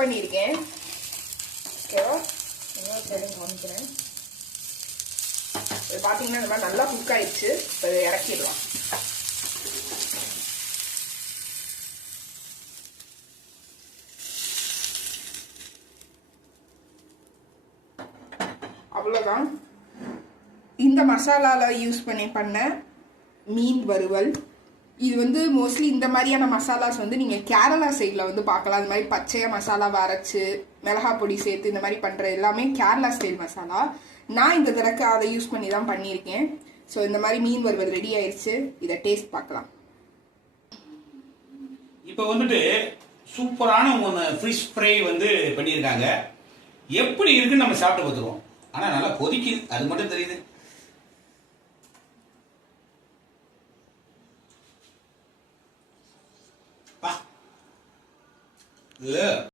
பண்ணியிருக்கேன். ஓகேவா? இன்னொரு சைடு காமிக்கிறேன். இது பார்த்தீங்கன்னா இந்த மாதிரி நல்லா குக் ஆயிடுச்சு. இப்போ இதை இறக்கிடலாம். அவ்வளோதான். இந்த மசாலாவில் யூஸ் பண்ண மீன் வறுவல். இது வந்து மோஸ்ட்லி இந்த மாதிரியான மசாலாஸ் வந்து நீங்கள் கேரளா சைடில் வந்து பார்க்கலாம். அது மாதிரி பச்சையாக மசாலாவை அரைச்சி மிளகா பொடி சேர்த்து இந்த மாதிரி பண்ணுற எல்லாமே கேரளா ஸ்டைல் மசாலா. நான் இந்த தடவை அதை யூஸ் பண்ணி தான் பண்ணியிருக்கேன். ஸோ இந்த மாதிரி மீன் வறுவல் ரெடி ஆயிடுச்சு. இதை டேஸ்ட் பார்க்கலாம். இப்போ வந்துட்டு சூப்பரான ஒன்று ஃபிஷ் ஃப்ரை வந்து பண்ணியிருக்காங்க. எப்படி இருக்குன்னு நம்ம சாப்பிட்டு பார்த்துருவோம். ஆனால் நல்லா கொதிக்குது, அது மட்டும் தெரியுது. பா